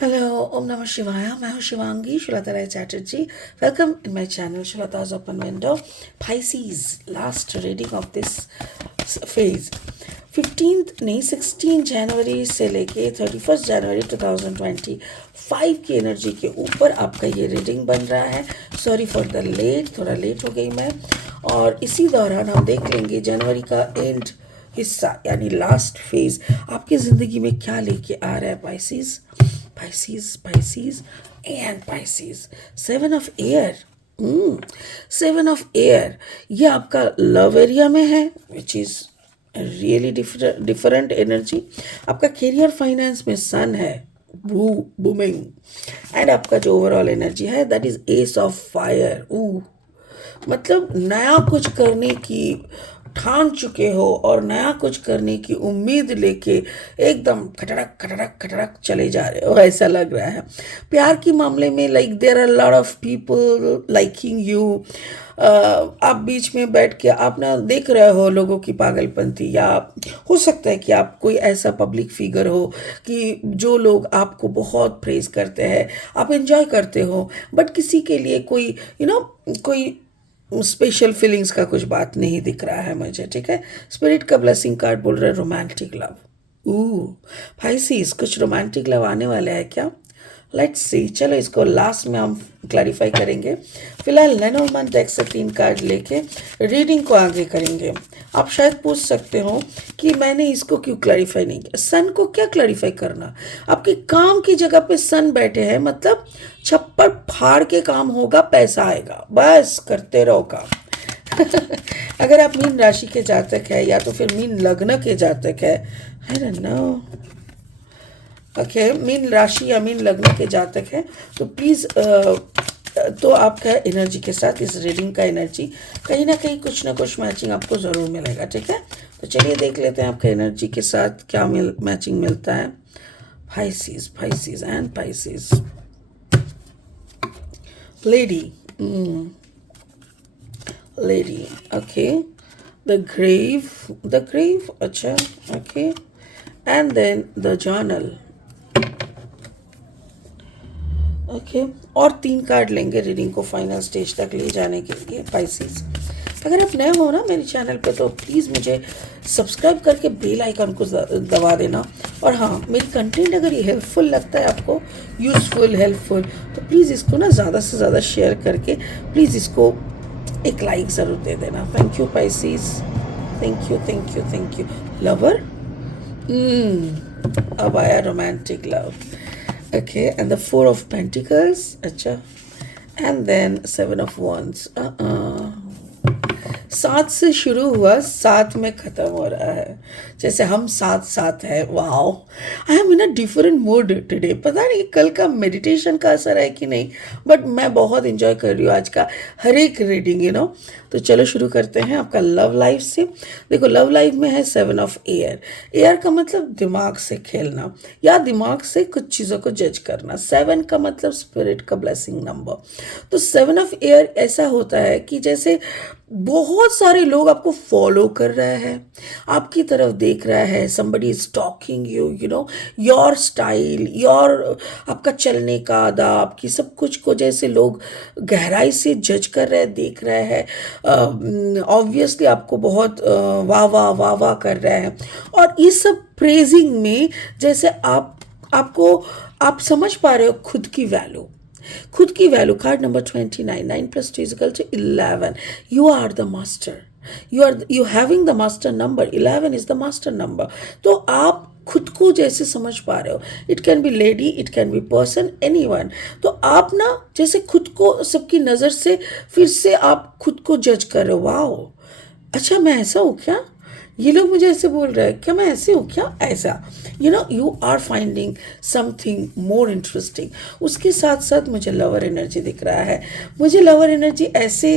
Hello, Om Namah Shivaya. मैं हूँ शिवांगी शुलता राय Chatterjee. Welcome in my channel Shulata's Open Window. Pisces, last reading of this phase. 15th नहीं 16 जनवरी से लेके 31 जनवरी 2025 की एनर्जी के ऊपर आपका ये रीडिंग बन रहा है. सॉरी फॉर द लेट, थोड़ा लेट हो गई मैं. और इसी दौरान हम देख लेंगे जनवरी का एंड हिस्सा यानी लास्ट फेज आपकी ज़िंदगी में क्या लेके आ रहा है. Pisces and Pisces. Seven of Air. Seven of Air. ये आपका लव एरिया में है, which is really different energy. आपका करियर फाइनेंस में सन है, बूमिंग. एंड आपका जो ओवरऑल एनर्जी है that is S of fire. मतलब नया कुछ करने की ठान चुके हो और नया कुछ करने की उम्मीद लेके एकदम खटड़क खटड़क खटड़क चले जा रहे हो, ऐसा लग रहा है. प्यार के मामले में like there are lot of people liking you. आप बीच में बैठ के आप ना देख रहे हो लोगों की पागलपंती, या हो सकता है कि आप कोई ऐसा पब्लिक फिगर हो कि जो लोग आपको बहुत प्रेज करते हैं, आप एंजॉय करते हो, बट किसी के लिए कोई कोई स्पेशल फीलिंग्स का कुछ बात नहीं दिख रहा है मुझे. ठीक है. स्पिरिट का ब्लेसिंग कार्ड बोल रहा है रोमांटिक लव. Pisces, कुछ रोमांटिक लव आने वाला है क्या? Let's see. चलो इसको लास्ट में हम क्लैरिफाई करेंगे. फिलहाल लेनोर्मन डेक से 3 कार्ड लेके रीडिंग को आगे करेंगे. आप शायद पूछ सकते हो कि मैंने इसको क्यों क्लैरिफाई नहीं किया. सन को क्या क्लैरिफाई करना, आपके काम की जगह पे सन बैठे हैं, मतलब छप्पर फाड़ के काम होगा, पैसा आएगा, बस करते रहो काम. अगर आप मीन राशि के जातक है या तो फिर मीन लग्न के जातक है, I don't know. Okay, mean राशि या मीन लग्न के जातक है तो प्लीज़ तो आपका एनर्जी के साथ इस रीडिंग का एनर्जी कहीं ना कहीं कुछ ना कुछ मैचिंग आपको ज़रूर मिलेगा. ठीक है. तो चलिए देख लेते हैं आपका एनर्जी के साथ क्या मैचिंग मिलता है. Pisces and Pisces. Lady. Lady. Okay. The grave. अच्छा. Okay. And then the journal. Okay. और 3 कार्ड लेंगे रीडिंग को फाइनल स्टेज तक ले जाने के लिए. Pisces, अगर आप नए हो ना मेरे चैनल पे तो प्लीज़ मुझे सब्सक्राइब करके बेल आइकन को दबा देना. और हाँ, मेरी कंटेंट अगर ये हेल्पफुल लगता है आपको, यूज़फुल हेल्पफुल, तो प्लीज़ इसको ना ज़्यादा से ज़्यादा शेयर करके प्लीज़ इसको एक लाइक ज़रूर दे देना. Thank you Pisces. Thank you. Lover. अब आया romantic love. Okay, and the 4 of Pentacles. अच्छा. And then 7 of Wands. 7 से शुरू हुआ, 7 में ख़त्म हो रहा है. जैसे हम साथ साथ हैं. Wow, I am in a different mood today. पता नहीं कल का मेडिटेशन का असर है कि नहीं, बट मैं बहुत इंजॉय कर रही हूँ आज का हर एक रीडिंग. तो चलो शुरू करते हैं आपका लव लाइफ से. देखो, लव लाइफ में है 7 ऑफ एयर. एयर का मतलब दिमाग से खेलना या दिमाग से कुछ चीज़ों को जज करना. 7 का मतलब स्पिरिट का ब्लेसिंग नंबर. तो 7 ऑफ एयर ऐसा होता है कि जैसे बहुत सारे लोग आपको फॉलो कर रहे हैं, आपकी तरफ देख रहा है. somebody is stalking you, your style, your आपका चलने का अदा, आपकी सब कुछ को जैसे लोग गहराई से जज कर रहे हैं, देख रहे हैं. ऑब्वियसली आपको बहुत वाह वाह वाह वाह कर रहे हैं. और इस सब प्रेजिंग में जैसे आप समझ पा रहे हो खुद की value. Card number 29. 9 + 2 = 11. You are the master. You having the master number. 11 is the master number. तो आप खुद को जैसे समझ पा रहे हो. It can be lady, it can be person, anyone. तो आप ना जैसे खुद को सबकी नज़र से फिर से आप खुद को जज कर रहे हो. वाओ, अच्छा मैं ऐसा हूँ क्या, ये लोग मुझे ऐसे बोल रहे हैं क्या, मैं ऐसे हूँ क्या, ऐसा. You are finding something more interesting. उसके साथ साथ मुझे लवर एनर्जी दिख रहा है. मुझे लवर एनर्जी ऐसे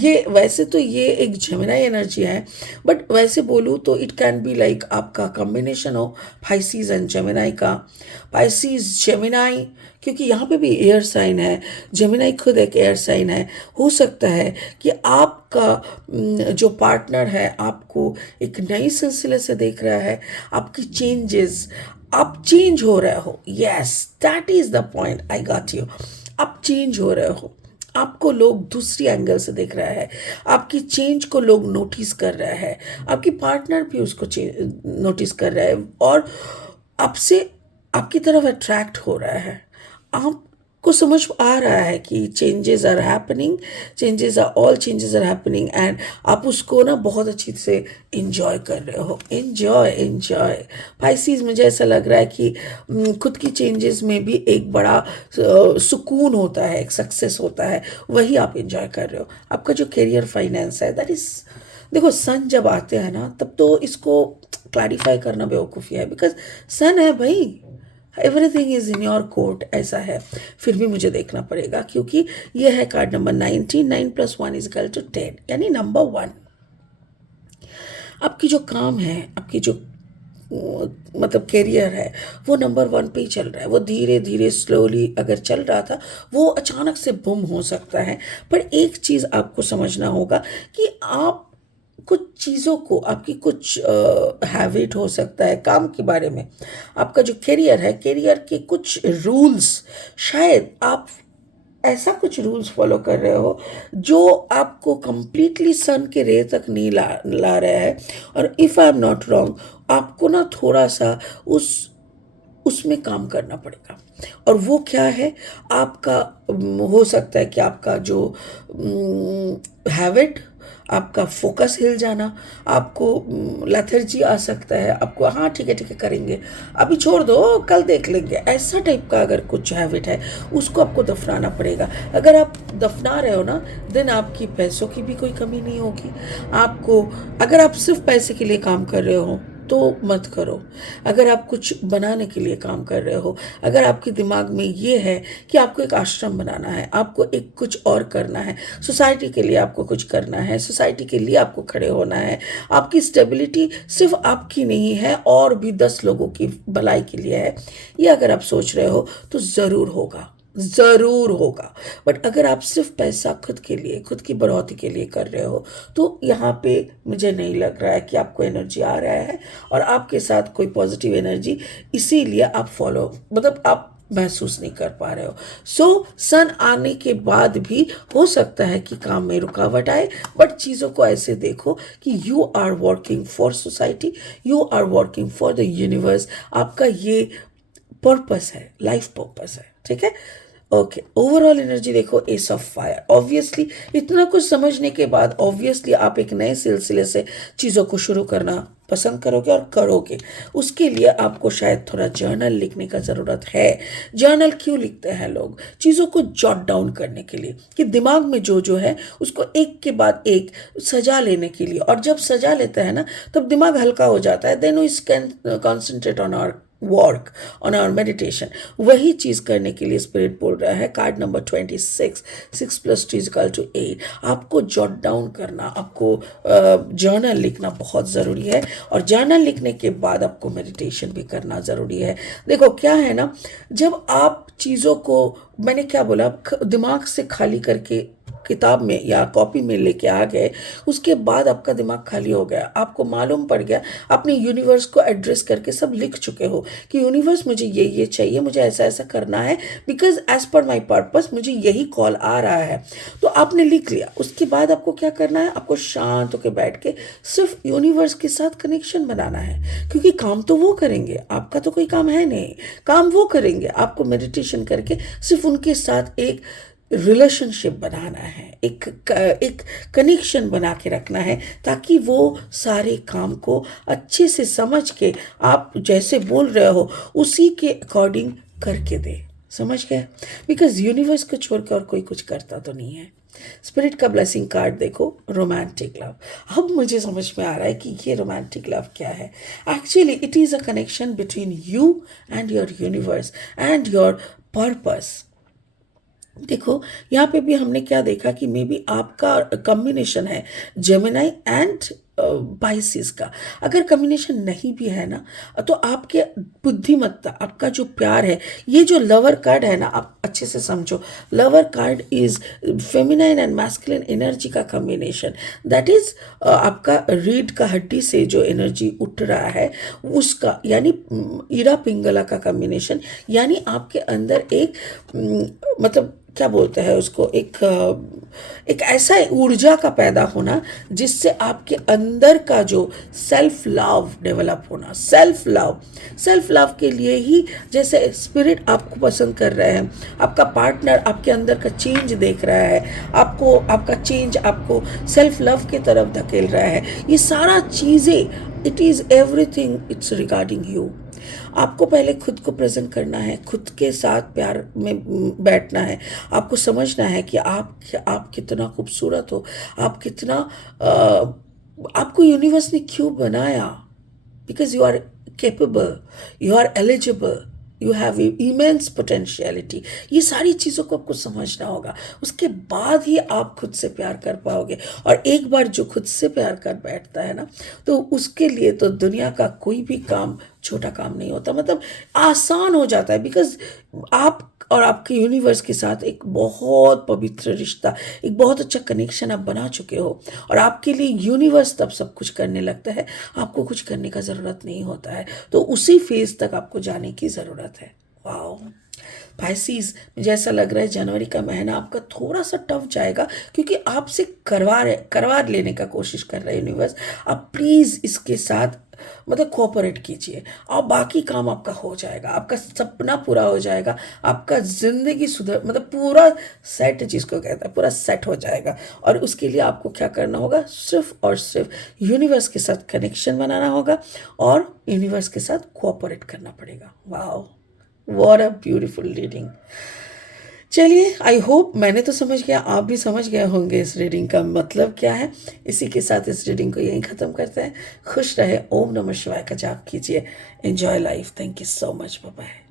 ये वैसे तो ये एक जेमिनाई एनर्जी है, बट वैसे बोलूँ तो इट कैन बी लाइक आपका कॉम्बिनेशन हो Pisces एंड जेमिनाई का. Pisces जेमिनाई क्योंकि यहाँ पे भी एयर साइन है, जेमिनाई खुद एक एयर साइन है। हो सकता है कि आपका जो पार्टनर है आपको एक नई सिलसिले से देख रहा है, आपकी चेंजेस, आप चेंज हो रहे हो। Yes, that is the point, I got you. आप चेंज हो रहे हो, आपको लोग दूसरी एंगल से देख रहा है, आपकी चेंज को लोग नोटिस कर रहा है, आपकी पार्टनर भी उसको नोटिस कर रहा है और आपसे, आपकी तरफ अट्रैक्ट हो रहा है। आपको समझ आ रहा है कि changes are happening, changes are all changes are happening and आप उसको ना बहुत अच्छी से इंजॉय कर रहे हो। इंजॉय इंजॉय पाइसिस, मुझे ऐसा लग रहा है कि खुद की चेंजेस में भी एक बड़ा सुकून होता है, एक सक्सेस होता है, वही आप इंजॉय कर रहे हो। आपका जो करियर फाइनेंस है दैट इज, देखो सन जब आते हैं ना तब तो इसको क्लैरिफाई करना बेवकूफ़ी है, बिकॉज सन है भाई, everything is in your court, ऐसा है। फिर भी मुझे देखना पड़ेगा क्योंकि ये है कार्ड नंबर 19, 9 + 1 = 10, यानी नंबर 1। आपकी जो काम है, आपकी जो मतलब करियर है, वो नंबर 1 पे ही चल रहा है। वो धीरे धीरे स्लोली अगर चल रहा था, वो अचानक से बुम हो सकता है। पर एक चीज़ आपको समझना होगा कि आप कुछ चीज़ों को, आपकी कुछ हैबिट हो सकता है काम के बारे में, आपका जो करियर है, करियर के कुछ रूल्स, शायद आप ऐसा कुछ रूल्स फॉलो कर रहे हो जो आपको कंप्लीटली सन के रे तक नहीं ला रहा है। और if I am not wrong, आपको ना थोड़ा सा उसमें काम करना पड़ेगा। और वो क्या है, आपका हो सकता है कि आपका जो हैबिट, आपका फोकस हिल जाना, आपको लेथर्जी आ सकता है, आपको हाँ ठीक है करेंगे, अभी छोड़ दो कल देख लेंगे, ऐसा टाइप का अगर कुछ हैबिट है उसको आपको दफनाना पड़ेगा। अगर आप दफना रहे हो ना, देन आपकी पैसों की भी कोई कमी नहीं होगी। आपको, अगर आप सिर्फ पैसे के लिए काम कर रहे हो तो मत करो। अगर आप कुछ बनाने के लिए काम कर रहे हो, अगर आपके दिमाग में ये है कि आपको एक आश्रम बनाना है, आपको एक कुछ और करना है, सोसाइटी के लिए आपको कुछ करना है, सोसाइटी के लिए आपको खड़े होना है, आपकी स्टेबिलिटी सिर्फ आपकी नहीं है और भी 10 लोगों की भलाई के लिए है, ये अगर आप सोच रहे हो तो ज़रूर होगा, ज़रूर होगा। बट अगर आप सिर्फ पैसा खुद के लिए, खुद की बढ़ोतरी के लिए कर रहे हो, तो यहाँ पे मुझे नहीं लग रहा है कि आपको एनर्जी आ रहा है और आपके साथ कोई पॉजिटिव एनर्जी, इसीलिए आप फॉलो, मतलब आप महसूस नहीं कर पा रहे हो। सो सन आने के बाद भी हो सकता है कि काम में रुकावट आए, बट चीज़ों को ऐसे देखो कि you are working for society, you are working for the universe. आपका ये पर्पस है, लाइफ पर्पस है, ठीक है। ओके, ओवरऑल एनर्जी देखो, एस ऑफ फायर। ऑब्वियसली इतना कुछ समझने के बाद ऑब्वियसली आप एक नए सिलसिले से चीज़ों को शुरू करना पसंद करोगे और करोगे। उसके लिए आपको शायद थोड़ा जर्नल लिखने का ज़रूरत है। जर्नल क्यों लिखते हैं लोग? चीज़ों को जॉट डाउन करने के लिए, कि दिमाग में जो जो है उसको एक के बाद एक सजा लेने के लिए। और जब सजा लेता है ना, तब दिमाग हल्का हो जाता है। Then we can concentrate on our work, on our meditation. वही चीज़ करने के लिए स्पिरिट बोल रहा है, कार्ड नंबर 26, 6 + 2 = 8। आपको जॉट डाउन करना, आपको जर्नल लिखना बहुत ज़रूरी है और जर्नल लिखने के बाद आपको मेडिटेशन भी करना ज़रूरी है। देखो क्या है ना, जब आप चीज़ों को, मैंने क्या बोला, दिमाग से खाली करके किताब में या कॉपी में लेके आ गए, उसके बाद आपका दिमाग खाली हो गया, आपको मालूम पड़ गया, अपने यूनिवर्स को एड्रेस करके सब लिख चुके हो कि यूनिवर्स मुझे ये चाहिए, मुझे ऐसा ऐसा करना है, because as per my purpose मुझे यही कॉल आ रहा है। तो आपने लिख लिया, उसके बाद आपको क्या करना है, आपको शांत होकर बैठ के सिर्फ यूनिवर्स के साथ कनेक्शन बनाना है, क्योंकि काम तो वो करेंगे, आपका तो कोई काम है नहीं, काम वो करेंगे। आपको मेडिटेशन करके सिर्फ उनके साथ एक रिलेशनशिप बनाना है, एक कनेक्शन बना के रखना है, ताकि वो सारे काम को अच्छे से समझ के आप जैसे बोल रहे हो उसी के अकॉर्डिंग करके दे। समझ गए? बिकॉज यूनिवर्स को छोड़कर और कोई कुछ करता तो नहीं है। स्पिरिट का ब्लेसिंग कार्ड देखो, रोमांटिक लव। अब मुझे समझ में आ रहा है कि ये रोमांटिक लव क्या है। Actually it is a connection between you and your universe and your purpose. देखो यहाँ पे भी हमने क्या देखा कि मे बी आपका कॉम्बिनेशन है जेमिनाई एंड बाइसिस का। अगर कम्बिनेशन नहीं भी है ना, तो आपके बुद्धिमत्ता, आपका जो प्यार है, ये जो लवर कार्ड है ना, आप अच्छे से समझो, lover card is feminine and masculine energy का कम्बिनेशन। दैट इज आपका रीढ़ का हड्डी से जो एनर्जी उठ रहा है उसका, यानी ईरा पिंगला का कम्बिनेशन, यानी आपके अंदर एक मतलब क्या बोलते हैं उसको, एक ऐसा ऊर्जा का पैदा होना जिससे आपके अंदर का जो सेल्फ लव डेवलप होना। सेल्फ लव के लिए ही, जैसे स्पिरिट आपको पसंद कर रहे हैं, आपका पार्टनर आपके अंदर का चेंज देख रहा है, आपको आपका चेंज आपको सेल्फ लव की तरफ धकेल रहा है, ये सारा चीज़ें, it is everything, it's regarding you. आपको पहले खुद को प्रेजेंट करना है, खुद के साथ प्यार में बैठना है, आपको समझना है कि आप कितना खूबसूरत हो, आप कितना आपको यूनिवर्स ने क्यों बनाया, because you are capable, you are eligible, you have immense potentiality. ये सारी चीज़ों को आपको समझना होगा, उसके बाद ही आप खुद से प्यार कर पाओगे। और एक बार जो खुद से प्यार कर बैठता है ना, तो उसके लिए तो दुनिया का कोई भी काम छोटा काम नहीं होता, मतलब आसान हो जाता है। बिकॉज आप और आपके यूनिवर्स के साथ एक बहुत पवित्र रिश्ता, एक बहुत अच्छा कनेक्शन आप बना चुके हो, और आपके लिए यूनिवर्स तब सब कुछ करने लगता है, आपको कुछ करने का ज़रूरत नहीं होता है। तो उसी फेज तक आपको जाने की ज़रूरत है। वाओ पाइसिस, मुझे ऐसा लग रहा है जनवरी का महीना आपका थोड़ा सा टफ जाएगा, क्योंकि आपसे करवा लेने का कोशिश कर रहा है यूनिवर्स। आप प्लीज़ इसके साथ मतलब कोऑपरेट कीजिए, और बाकी काम आपका हो जाएगा, आपका सपना पूरा हो जाएगा, आपका ज़िंदगी सुधर, मतलब पूरा सेट जिसको कहता है, पूरा सेट हो जाएगा। और उसके लिए आपको क्या करना होगा, सिर्फ और सिर्फ यूनिवर्स के साथ कनेक्शन बनाना होगा, और यूनिवर्स के साथ कोऑपरेट करना पड़ेगा। Wow what a beautiful reading. चलिए, आई होप मैंने तो समझ गया, आप भी समझ गए होंगे इस रीडिंग का मतलब क्या है। इसी के साथ इस रीडिंग को यहीं ख़त्म करते हैं। खुश रहे, ओम नमः शिवाय का जाप कीजिए, enjoy life. Thank you so much, bye bye.